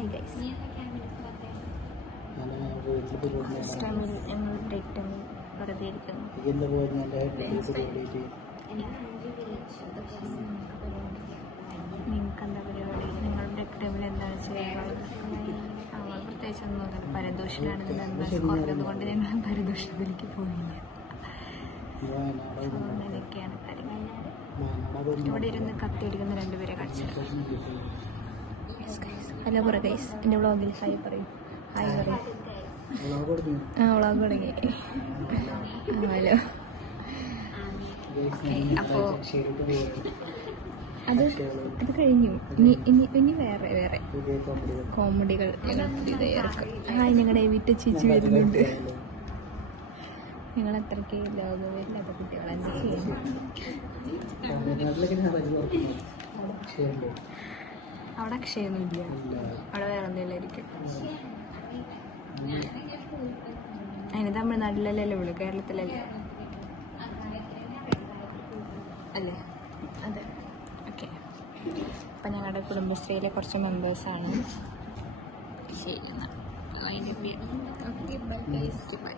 Hi guys. First ടൈമിൽ ഞങ്ങൾ break ടൈമിൽ വെറുതെ ഇരിക്കുന്നു. നിങ്ങൾക്ക് എന്താ പരിപാടി? നിങ്ങൾ ബ്രേക്ക് ടൈമിൽ എന്താണ് ചെയ്യാറുള്ളത്? നമ്മൾ പ്രത്യേകിച്ച് ഒന്നും തോന്നുന്നു. പരദൂഷണാണെന്ന് എന്താ കുറഞ്ഞത് കൊണ്ട് ഞങ്ങൾ പരദൂഷണത്തിലേക്ക് പോയില്ല. അങ്ങനെയൊക്കെയാണ് കാര്യങ്ങൾ. ഇവിടെ ഇരുന്ന് കത്തിയടിക്കുന്ന രണ്ടുപേരെ കാണിച്ചു. ഹലോ പറ ഗൈസ്, എൻ്റെ വ്ളോഗിൽ ഹായ് പറയും. ഹായ് പറയും. വ്ളോഗ് തുടങ്ങി. ഹലോ. അപ്പോൾ അത് കഴിഞ്ഞു. ഇനി വേറെ കോമഡികൾ ഞങ്ങൾ പുതിയതായിരിക്കും. ഹായ്, ഞങ്ങളുടെ വീട്ടിൽ ചേച്ചി വരുന്നുണ്ട്. നിങ്ങൾ അത്രയ്ക്ക് ലോകമില്ലാത്ത കുട്ടികൾ എന്ത് ചെയ്യും? അവിടെ അക്ഷയൊന്നുമില്ല. അവിടെ വേറെ എന്തെങ്കിലും ആയിരിക്കും. അതിന് തമിഴ്നാട്ടിലല്ലേ ഉള്ളു, കേരളത്തിലല്ലേ അല്ലേ? അതെ. ഓക്കെ. അപ്പം ഞങ്ങളുടെ കുടുംബശ്രീയിലെ കുറച്ച് മെമ്പേഴ്സാണ്. ശരി എന്നാൽ. Okay, by.